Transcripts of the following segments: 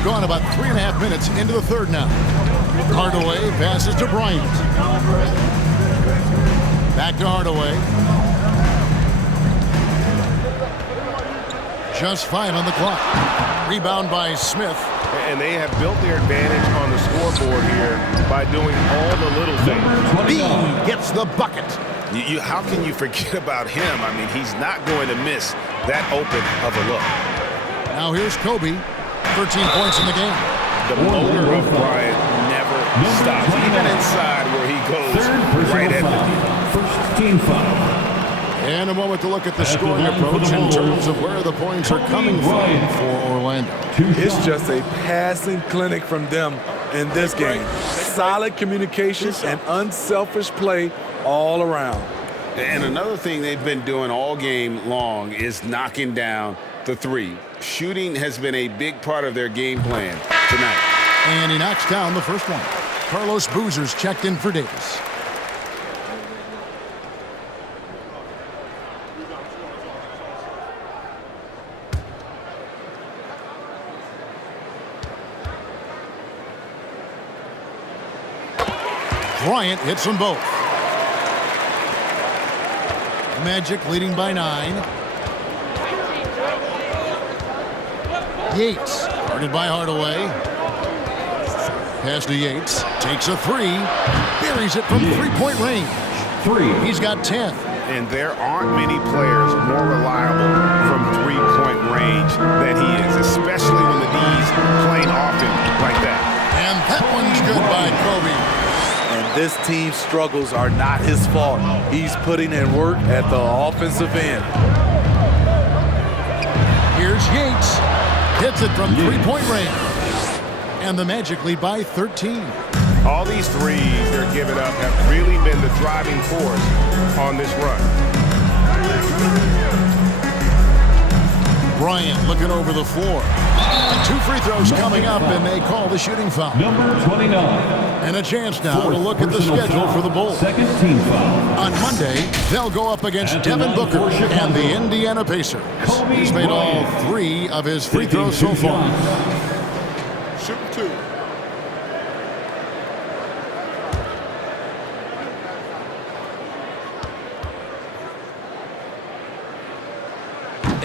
We've gone about 3.5 minutes into the third now. Hardaway passes to Bryant. Back to Hardaway. Just 5 on the clock. Rebound by Smith. And they have built their advantage on the scoreboard here by doing all the little things. B gets the bucket. How can you forget about him? I mean, he's not going to miss that open of a look. Now here's Kobe. 13 points in the game. The motor of Bryant never stops, even inside where he goes right at the first team foul. And a moment to look at the scoring approach in terms of where the points are coming from for Orlando. It's just a passing clinic from them in this game. Solid communication and unselfish play all around. And another thing they've been doing all game long is knocking down the three. Shooting has been a big part of their game plan tonight. And he knocks down the first one. Carlos Boozer's checked in for Davis. Bryant hits them both. Magic leading by 9. Yates, guarded by Hardaway. Pass to Yates. Takes a 3. Buries it from three-point range. He's got 10. And there aren't many players more reliable from three-point range than he is, especially when the D's playing often like that. And that one's good by Kobe. And this team's struggles are not his fault. He's putting in work at the offensive end. Here's Yates. Hits it from three-point range. And the Magic lead by 13. All these threes they're giving up have really been the driving force on this run. Bryant looking over the floor. 2 free throws coming up, and they call the shooting foul. Number 29. And a chance now to look at the schedule for the Bulls. Second team foul. On Monday, they'll go up against Devin Booker and the Indiana Pacers. He's made all 3 of his free throws so far. Shoot 2.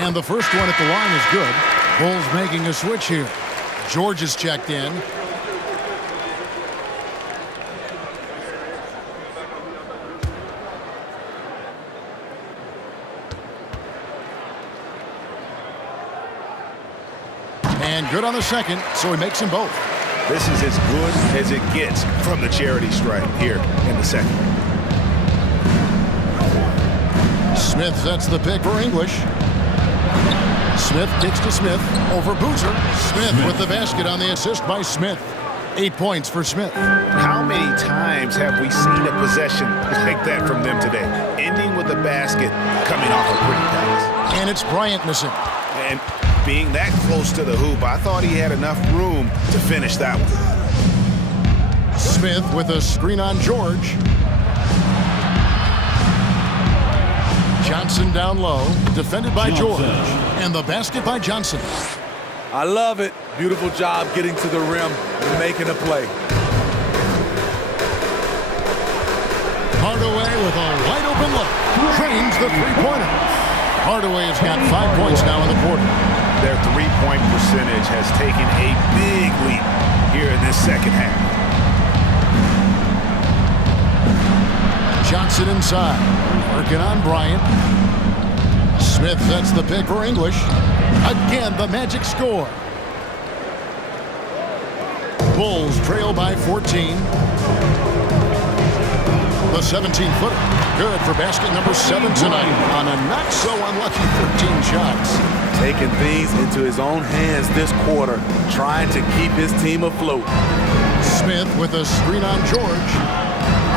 And the first one at the line is good. Bulls making a switch here. George is checked in. And good on the second, so he makes them both. This is as good as it gets from the charity stripe here in the second. Smith sets the pick for English. Smith kicks to Smith over Boozer. Smith with the basket on the assist by Smith. 8 points for Smith. How many times have we seen a possession like that from them today? Ending with the basket coming off a pretty pass. And it's Bryant missing. And being that close to the hoop, I thought he had enough room to finish that one. Smith with a screen on George. Johnson down low, defended by George. And the basket by Johnson. I love it. Beautiful job getting to the rim and making a play. Hardaway with a wide open look. Drains the three-pointer. Hardaway has got 5 points now in the quarter. Their three-point percentage has taken a big leap here in this second half. Johnson inside. Working on Bryant. Smith sets the pick for English. Again, the Magic score. Bulls trail by 14. The 17-footer. Good for basket number 7 tonight on a not-so-unlucky 13 shots. Taking things into his own hands this quarter, trying to keep his team afloat. Smith with a screen on George.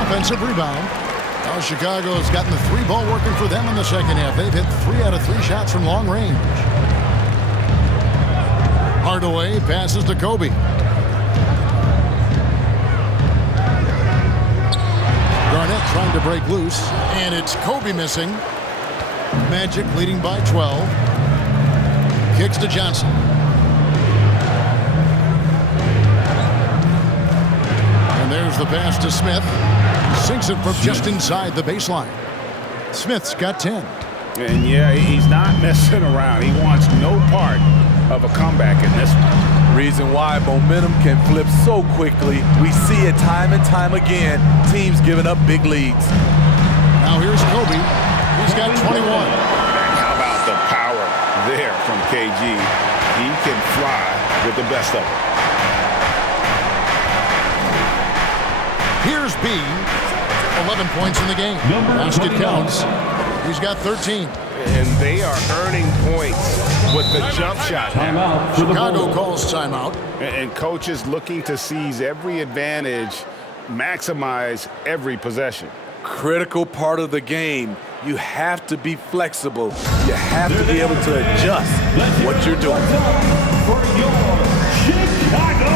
Offensive rebound. Now Chicago's gotten the 3-ball working for them in the second half. They've hit 3 out of 3 shots from long range. Hardaway passes to Kobe. Garnett trying to break loose, and it's Kobe missing. Magic leading by 12. Kicks to Johnson. Here's the pass to Smith. Sinks it from just inside the baseline. Smith's got 10. And yeah, he's not messing around. He wants no part of a comeback in this one. Reason why momentum can flip so quickly. We see it time and time again. Teams giving up big leads. Now here's Kobe. He's got 21. How about the power there from KG? He can fly with the best of them. Here's B. 11 points in the game. Basket counts. He's got 13. And they are earning points with the jump shot now. Chicago calls timeout. And coaches looking to seize every advantage, maximize every possession. Critical part of the game. You have to be flexible. You have to be able to adjust what you're doing. For your Chicago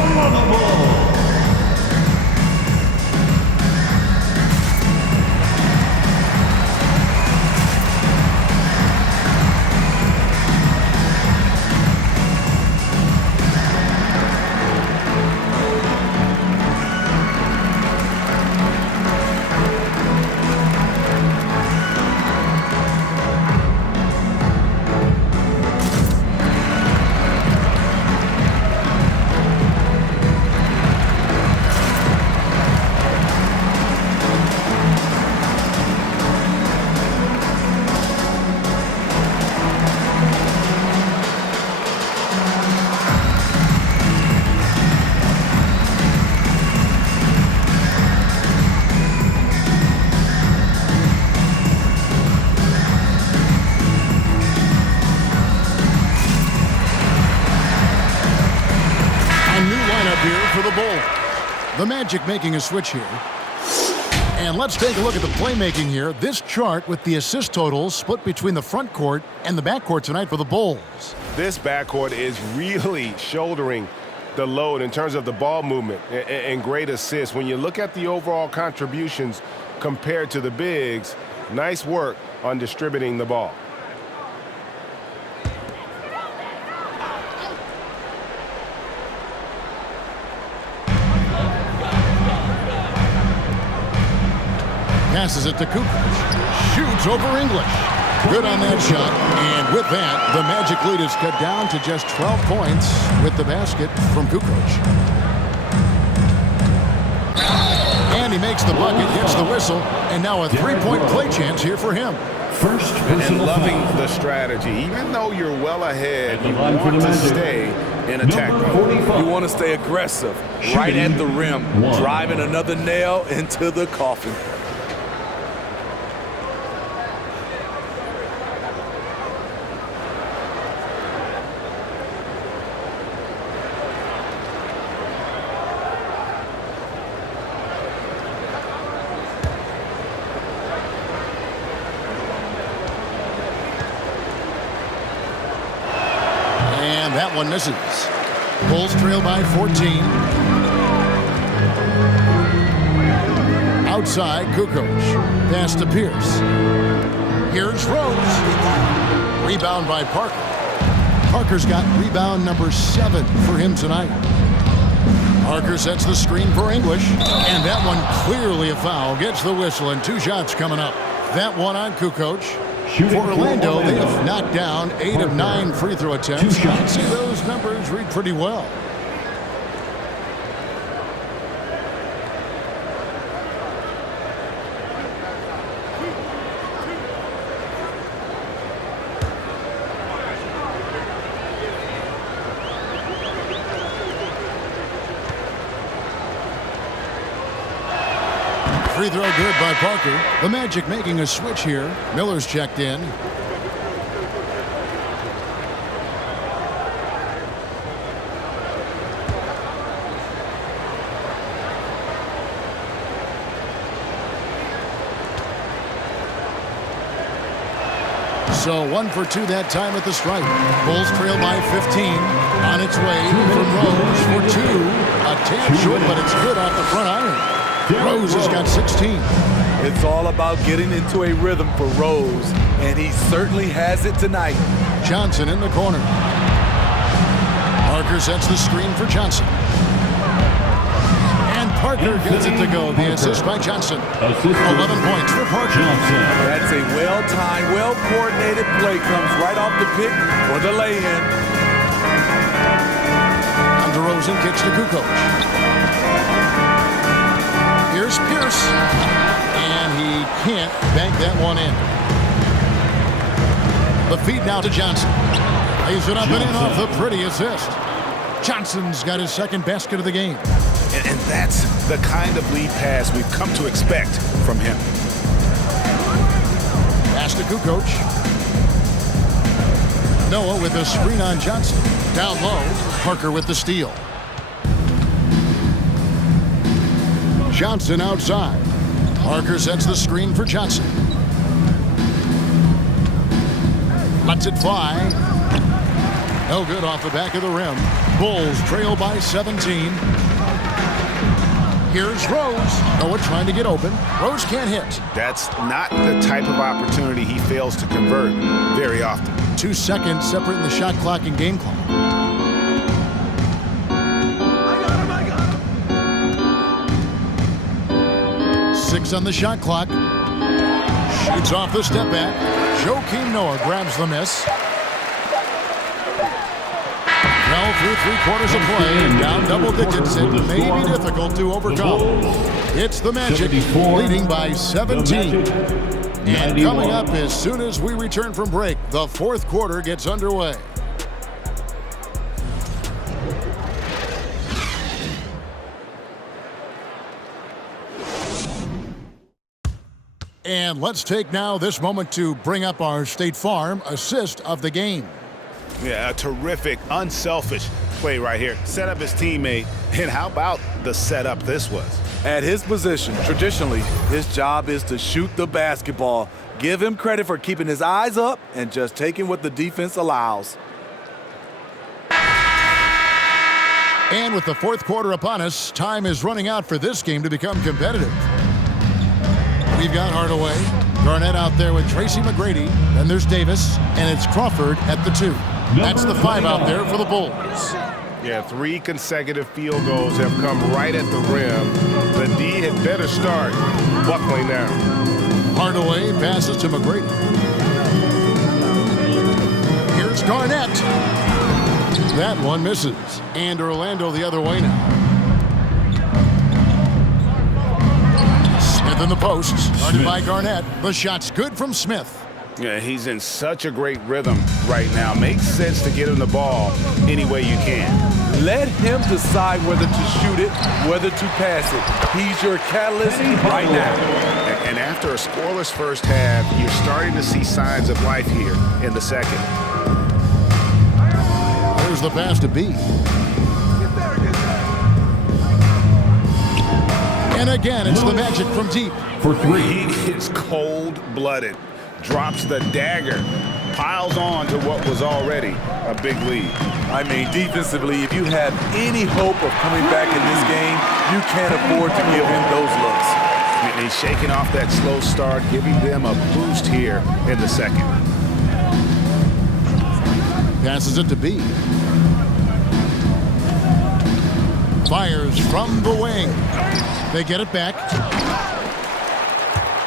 Bulls. The Magic making a switch here. And let's take a look at the playmaking here. This chart with the assist totals split between the front court and the back court tonight for the Bulls. This backcourt is really shouldering the load in terms of the ball movement and great assists. When you look at the overall contributions compared to the bigs, nice work on distributing the ball. Passes it to Kukoc. Shoots over English. Good on that shot. And with that, the Magic lead is cut down to just 12 points with the basket from Kukoc. And he makes the bucket, gets the whistle, and now a three-point play chance here for him. First And personal loving foul. the strategy. Even though you're well ahead, At the you line for want the to Magic, stay in attack Number mode. 45. You want to stay aggressive, right at the rim, One. driving another nail into the coffin. That one misses. Bulls trail by 14. Outside, Kukoc. Pass to Pierce. Here's Rose. Rebound by Parker. Parker's got rebound number 7 for him tonight. Parker sets the screen for English. And that one clearly a foul. Gets the whistle and 2 shots coming up. That one on Kukoc. For Orlando, they have knocked down 8 of 9 free throw attempts. 2 shots. See, those numbers read pretty well. Free throw good by Parker. The Magic making a switch here. Miller's checked in. So 1 for 2 that time at the stripe. Bulls trail by 15. On its way from Rose for 2. A tad short, but it's good off the front iron. Rose has got 16. It's all about getting into a rhythm for Rose, and he certainly has it tonight. Johnson in the corner. Parker sets the screen for Johnson. And Parker gets it to go. The assist by Johnson. 11 points for Parker. That's a well-timed, well-coordinated play. Comes right off the pick for the lay-in. DeRozan kicks to Kukoc. Here's Pierce. And he can't bank that one in. The feed now to Johnson. Lays it up and in off the pretty assist. Johnson's got his second basket of the game. And that's the kind of lead pass we've come to expect from him. Pass to Kukoc. Noah with a screen on Johnson. Down low, Parker with the steal. Johnson outside. Parker sets the screen for Johnson. Lets it fly. No good off the back of the rim. Bulls trail by 17. Here's Rose. Noah trying to get open. Rose can't hit. That's not the type of opportunity he fails to convert very often. 2 seconds separating the shot clock and game clock. Six on the shot clock. Shoots off the step back. Joakim Noah grabs the miss. Well, through 3/4 of play and down double digits, it may be difficult to overcome. It's the Magic leading by 17. And coming up as soon as we return from break, the fourth quarter gets underway. And let's take now this moment to bring up our State Farm assist of the game. Yeah, a terrific, unselfish play right here. Set up his teammate, and how about the setup this was? At his position, traditionally, his job is to shoot the basketball. Give him credit for keeping his eyes up and just taking what the defense allows. And with the fourth quarter upon us, time is running out for this game to become competitive. We've got Hardaway, Garnett out there with Tracy McGrady, then there's Davis, and it's Crawford at the 2. That's the 5 out there for the Bulls. Yeah, 3 consecutive field goals have come right at the rim. The D had better start buckling down. Hardaway passes to McGrady. Here's Garnett. That one misses. And Orlando the other way now. Smith in the post. Guarded by Garnett. The shot's good from Smith. Yeah, he's in such a great rhythm right now. Makes sense to get him the ball any way you can. Let him decide whether to shoot it, whether to pass it. He's your catalyst right now. And after a scoreless first half, you're starting to see signs of life here in the second. There's the pass to B. And again, it's the Magic from deep. For 3. He is cold-blooded. Drops the dagger. Piles on to what was already a big lead. I mean, defensively, if you have any hope of coming back in this game, you can't afford to give him those looks. And he's shaking off that slow start, giving them a boost here in the second. Passes it to B. Fires from the wing. They get it back.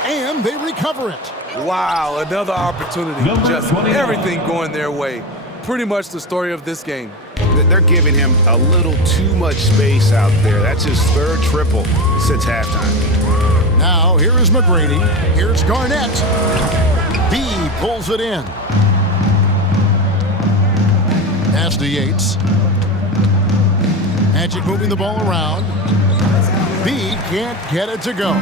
And they recover it. Wow, another opportunity. Just everything going their way. Pretty much the story of this game. They're giving him a little too much space out there. That's his third triple since halftime. Now, here is McGrady. Here's Garnett. B pulls it in. Pass to Yates. Magic moving the ball around. B can't get it to go.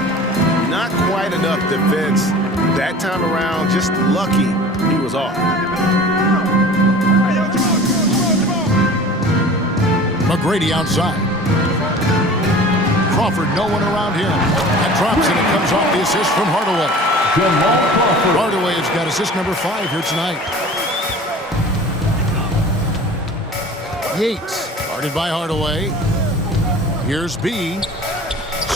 Not quite enough defense that time around. Just lucky he was off. McGrady outside. Crawford, no one around him. That drops and it comes off the assist from Hardaway. Hardaway has got assist number 5 here tonight. Yates, guarded by Hardaway. Here's B.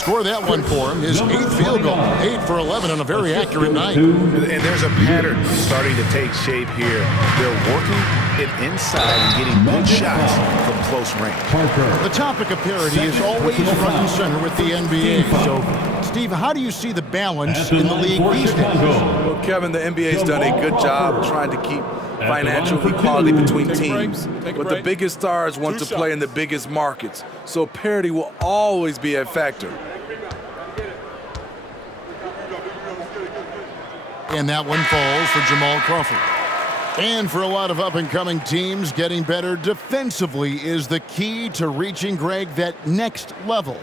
score that one for him. His 8th field goal, 8 for 11 on a very accurate night. And there's a pattern starting to take shape here. They're working it inside and getting good shots from close range. The topic of parity is always front and center with the NBA. So, Steve, how do you see the balance in the league these days? Well, Kevin, the NBA's done a good job trying to keep financial equality between teams. But the biggest stars want to play in the biggest markets. So parity will always be a factor. And that one falls for Jamal Crawford. And for a lot of up-and-coming teams, getting better defensively is the key to reaching, Greg, that next level.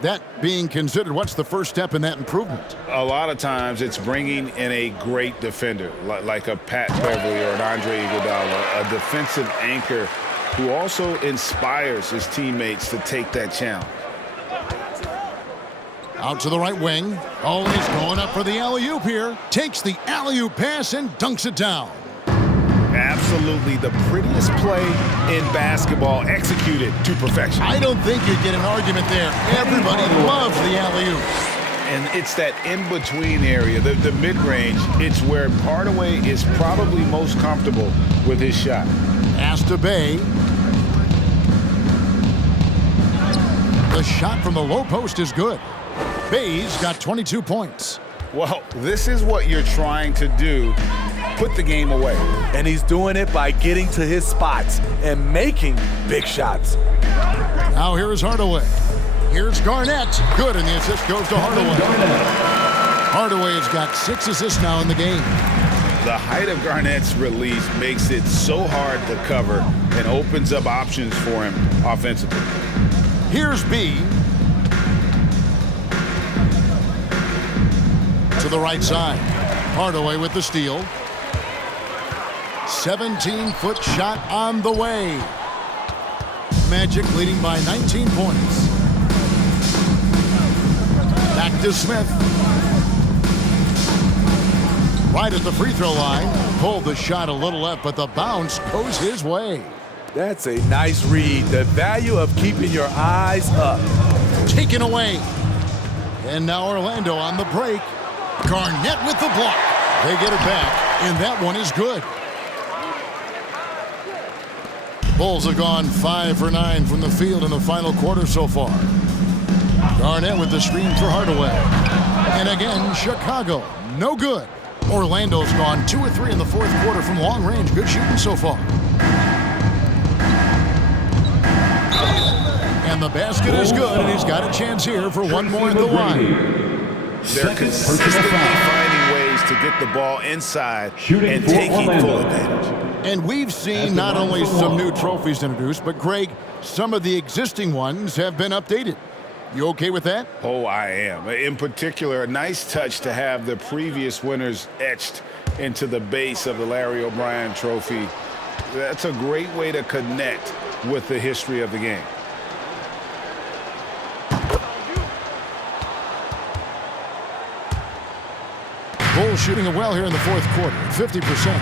That being considered, what's the first step in that improvement? A lot of times it's bringing in a great defender, like a Pat Beverly or an Andre Iguodala, a defensive anchor who also inspires his teammates to take that challenge. Out to the right wing. Oh, he's going up for the alley-oop here. Takes the alley-oop pass and dunks it down. Absolutely the prettiest play in basketball, executed to perfection. I don't think you'd get an argument there. Everybody loves the alley-oop. And it's that in-between area, the mid-range. It's where Hardaway is probably most comfortable with his shot. Pass to Bey. The shot from the low post is good. Bey's got 22 points. Well, this is what you're trying to do. Put the game away. And he's doing it by getting to his spots and making big shots. Now here is Hardaway. Here's Garnett. Good, and the assist goes to Hardaway. Hardaway has got 6 assists now in the game. The height of Garnett's release makes it so hard to cover and opens up options for him offensively. Here's B. To the right side. Hardaway with the steal. 17-foot shot on the way. Magic leading by 19 points. Back to Smith. Right at the free throw line. Pulled the shot a little left, but the bounce goes his way. That's a nice read. The value of keeping your eyes up. Taken away. And now Orlando on the break. Garnett with the block. They get it back, and that one is good. Bulls have gone 5 for 9 from the field in the final quarter so far. Garnett with the screen for Hardaway. And again, Chicago, no good. Orlando's gone 2 of 3 in the fourth quarter from long range. Good shooting so far. And the basket is good, and he's got a chance here for one more at the line. They're consistently finding ways to get the ball inside and taking full advantage. And we've seen not only some new trophies introduced, but Greg, some of the existing ones have been updated. You okay with that? Oh, I am. In particular, a nice touch to have the previous winners etched into the base of the Larry O'Brien trophy. That's a great way to connect with the history of the game. Bulls shooting it well here in the fourth quarter, 50%.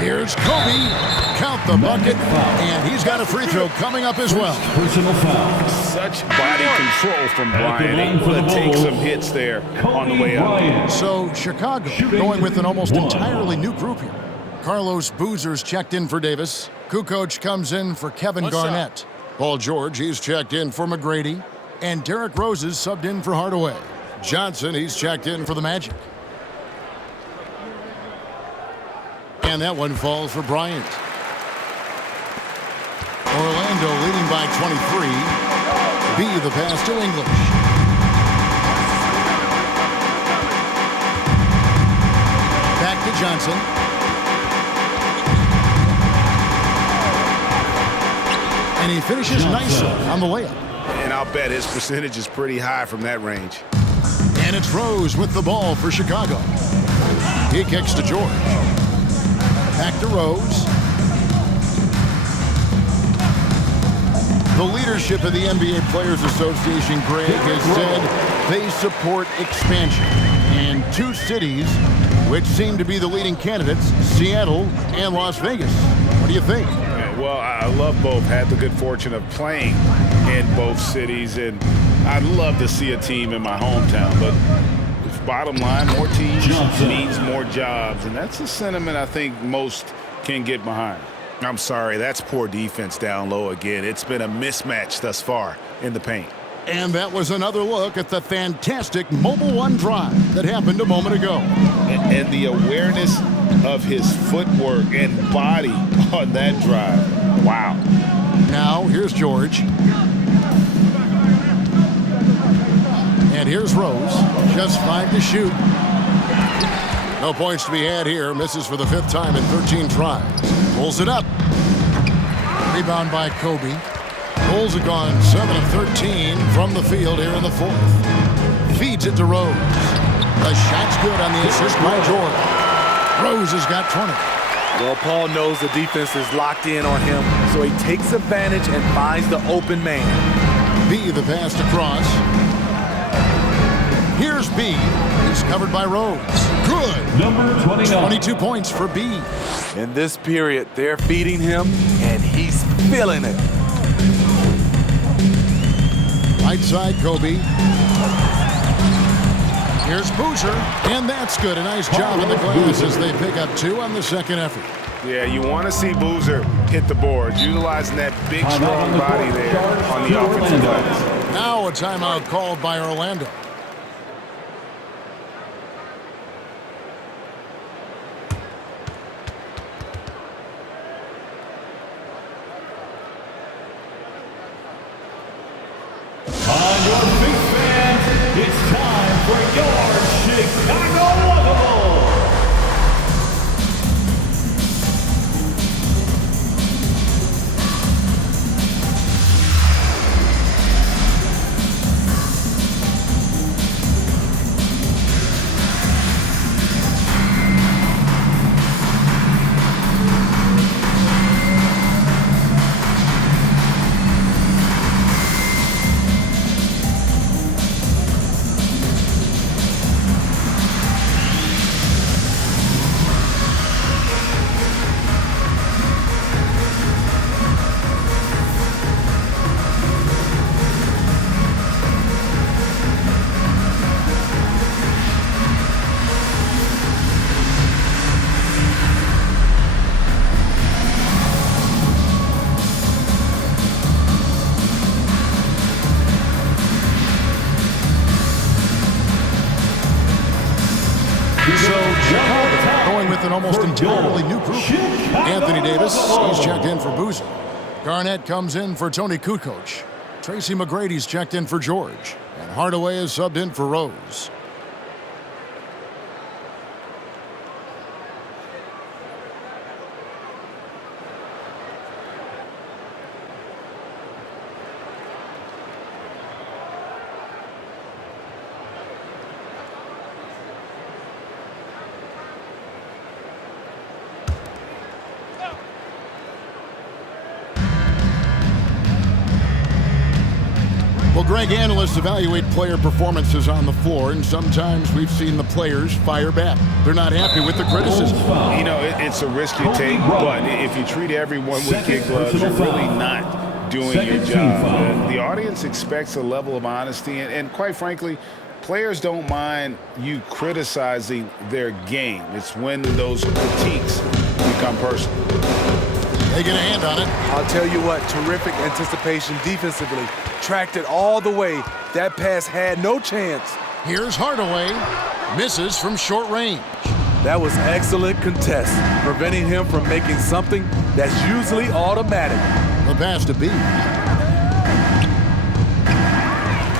Here's Kobe. Count the bucket. And he's got a free throw coming up as well. Personal foul. Such body control from Bryant. Able to take some hits there on the way up. So Chicago going with an almost entirely new group here. Carlos Boozer's checked in for Davis. Kukoc comes in for Kevin Garnett. Paul George, he's checked in for McGrady. And Derrick Rose is subbed in for Hardaway. Johnson, he's checked in for the Magic. And that one falls for Bryant. Orlando leading by 23. B, the pass to English. Back to Johnson. And he finishes nicely on the layup. And I'll bet his percentage is pretty high from that range. And it's Rose with the ball for Chicago. He kicks to George. Back to Rose. The leadership of the NBA Players Association, Greg, has said they support expansion. And 2 cities which seem to be the leading candidates, Seattle and Las Vegas. What do you think? Well, I love both. Had the good fortune of playing in both cities, and I'd love to see a team in my hometown. But bottom line, more teams means more jobs, and that's a sentiment I think most can get behind. I'm sorry, that's poor defense down low again. It's been a mismatch thus far in the paint. And that was another look at the fantastic Mobile One drive that happened a moment ago. And the awareness of his footwork and body on that drive. Wow. Now, here's George. And here's Rose. Just 5 to shoot. No points to be had here. Misses for the 5th time in 13 tries. Pulls it up. Rebound by Kobe. Bulls have gone 7 of 13 from the field here in the 4th. Feeds it to Rose. The shot's good on the assist by George. Rose has got 20. Well, Paul knows the defense is locked in on him, so he takes advantage and finds the open man. B, the pass across. Here's B. He's covered by Rose. Good. Number 29. 22 points for B. In this period, they're feeding him, and he's feeling it. Right side, Kobe. Here's Boozer, and that's good. A nice job in the glass as they pick up 2 on the second effort. Yeah, you want to see Boozer hit the boards, utilizing that big, strong body there on the offensive glass. Now a timeout called by Orlando. On your big fans, it's time for your Chicago Lovable. Going with an almost entirely new group. Anthony Davis, he's checked in for Boozer. Garnett comes in for Tony Kukoc. Tracy McGrady's checked in for George. And Hardaway is subbed in for Rose. Well, Greg, analysts evaluate player performances on the floor, and sometimes we've seen the players fire back. They're not happy with the criticism. You know, it's a risk you take, but if you treat everyone with kid gloves, you're really not doing your job. The audience expects a level of honesty, and quite frankly, players don't mind you criticizing their game. It's when those critiques become personal. They get a hand on it. I'll tell you what, terrific anticipation defensively. Tracked it all the way. That pass had no chance. Here's Hardaway. Misses from short range. That was excellent contest, preventing him from making something that's usually automatic. The pass to B.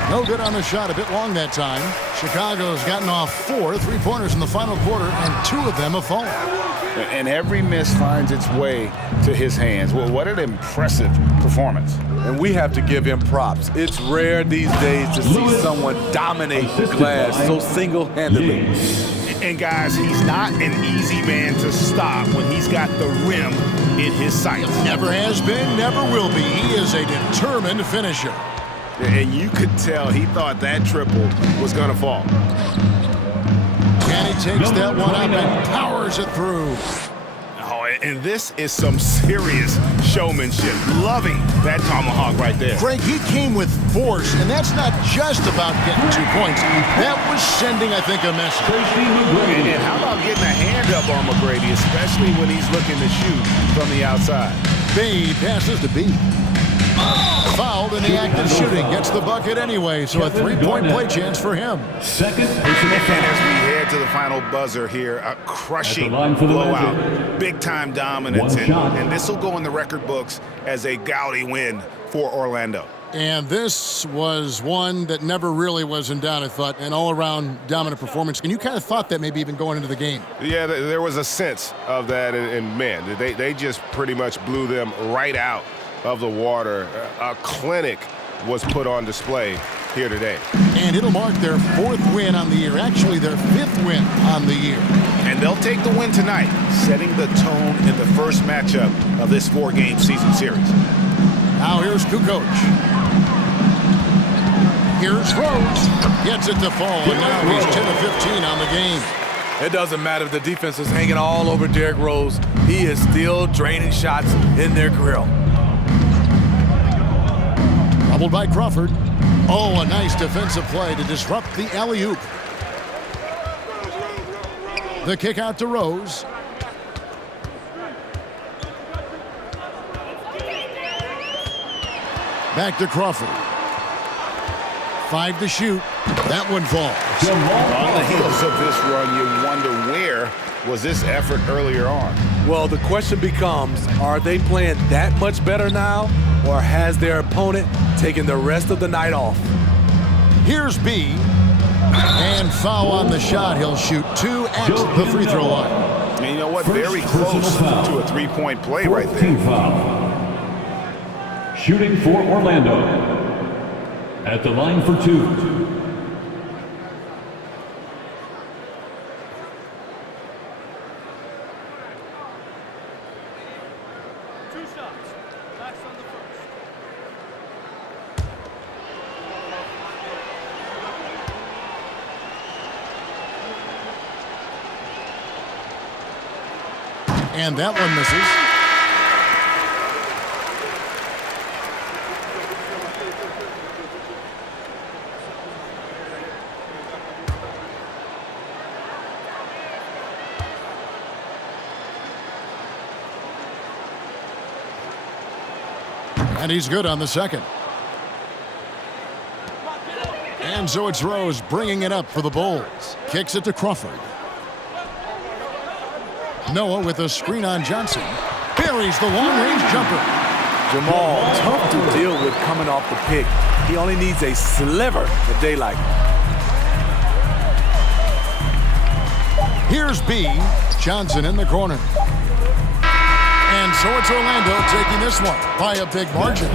No good on the shot, a bit long that time. Chicago's gotten off 4 3-pointers in the final quarter, and 2 of them have fallen. And every miss finds its way to his hands. Well, what an impressive performance. And we have to give him props. It's rare these days to see someone dominate the glass so single-handedly. And guys, he's not an easy man to stop when he's got the rim in his sights. Never has been, never will be. He is a determined finisher. And you could tell he thought that triple was going to fall. And he takes that one up and powers it through. Oh, And this is some serious showmanship. Loving that tomahawk right there. Greg, he came with force, and that's not just about getting 2 points. That was sending, I think, a message. And how about getting a hand up on McGrady, especially when he's looking to shoot from the outside? Bay passes to B. Fouled in the act of shooting. Gets the bucket anyway, so a 3-point play chance for him. Second personal And foul. as we head to the final buzzer here, a crushing At the line for the blowout. Magic. Big-time dominance. One shot. And this will go in the record books as a gaudy win for Orlando. And this was one that never really was in doubt, I thought, an all-around dominant performance. And you kind of thought that maybe even going into the game. Yeah, there was a sense of that, and man, they just pretty much blew them right out of the water. A clinic was put on display here today. And it'll mark their 4th win on the year, actually their 5th win on the year. And they'll take the win tonight, setting the tone in the first matchup of this 4-game season series. Now here's Kukoc. Here's Rose. Gets it to fall, and now he's 10 of 15 on the game. It doesn't matter if the defense is hanging all over Derrick Rose. He is still draining shots in their grill. Doubled by Crawford. Oh, a nice defensive play to disrupt the alley-oop. The kick out to Rose. Back to Crawford. 5 to shoot. That one falls. On the heels of this run, you wonder where was this effort earlier on? Well, the question becomes, are they playing that much better now, or has their opponent taken the rest of the night off? Here's B. And foul on the shot. He'll shoot 2 at the free throw line. And you know what? First Very personal close foul. to a 3-point play right there. Team foul. Shooting for Orlando. At the line for 2. And that one misses. And he's good on the second. And so it's Rose bringing it up for the Bulls. Kicks it to Crawford. Noah with a screen on Johnson. Buries the long-range jumper. Jamal, tough to deal with coming off the pick. He only needs a sliver of daylight. Here's B. Johnson in the corner. And so it's Orlando taking this one by a big margin.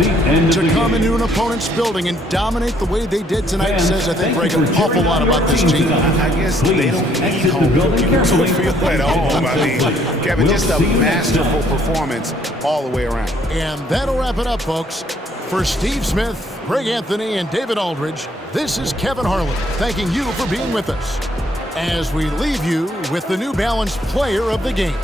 To come into an opponent's building and dominate the way they did tonight says, I think, Greg, an awful lot about this team. I guess they don't need home field to feel at home. I mean, Kevin, just a masterful performance all the way around. And that'll wrap it up, folks. For Steve Smith, Greg Anthony, and David Aldridge, this is Kevin Harlan thanking you for being with us as we leave you with the New Balance Player of the Game.